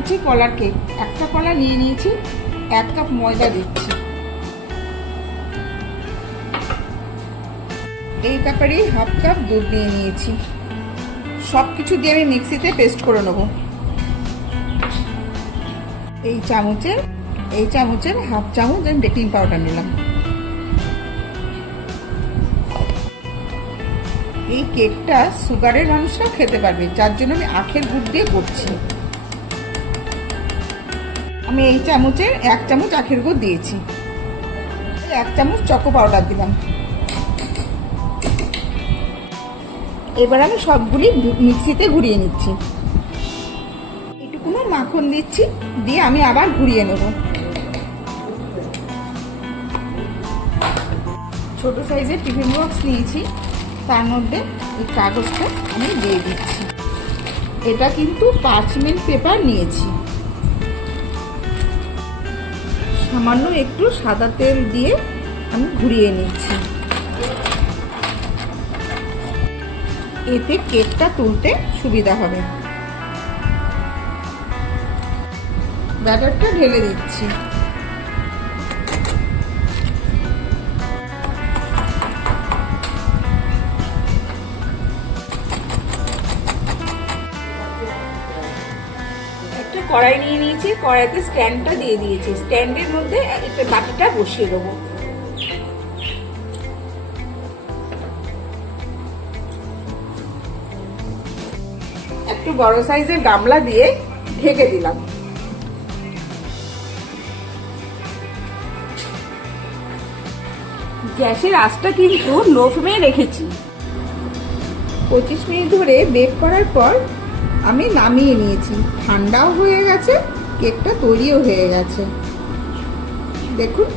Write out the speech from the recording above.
আছে কলার কেক। একটা কলা নিয়ে নিয়েছি, 1 কাপ ময়দা দিচ্ছি। এই কাপেরই 1/2 কাপ দুধ নিয়ে নিয়েছি। সব কিছু দিয়ে আমি মিক্সিতে পেস্ট করে নেব। এই চামচের 1/2 চামচ আমি বেকিং পাউডার নিলাম। এই কেকটা সুগারের মানুষরা খেতে পারবে, যার জন্য আমি আখের গুড় দিয়ে করছি। আমি এই চামচের 1 চামচ আখের গুড় দিয়েছি। 1 চামচ চকো পাউডার দিলাম। এবার আমি সবগুলি মিক্সিতে ঘুরিয়ে নিচ্ছি। এটুকুনো মাখন দিচ্ছি, দিয়ে আমি আবার ঘুরিয়ে নেব। ছোট সাইজের টিফিন বক্স নিয়েছি, তার মধ্যে এই কাগজটা আমি দিয়ে দিচ্ছি। এটা কিন্তু পার্চমেন্ট পেপার নিয়েছি। সামান্য একটু সাদা তেল দিয়ে আমি ঘুরিয়ে নিচ্ছি। এতে কেকটা তুলতে সুবিধা হবে। ব্যাটারটা ঢেলে দিচ্ছি। একটা কড়াই নিয়ে নিয়েছি, কড়াইতে স্ট্যান্ডটা দিয়ে দিয়েছি। স্ট্যান্ডের মধ্যে একটা বাটিটা বসিয়ে দেবো। একটু বড় সাইজের গামলা দিয়ে ঢেকে দিলাম। গ্যাসের আঁচটা কিন্তু লো ফ্লেমে রেখেছি। 25 মিনিট ধরে বেক করার পর আমি নামিয়ে নিয়েছি। ঠান্ডাও হয়ে গেছে, কেকটা তৈরিও হয়ে গেছে। দেখুন।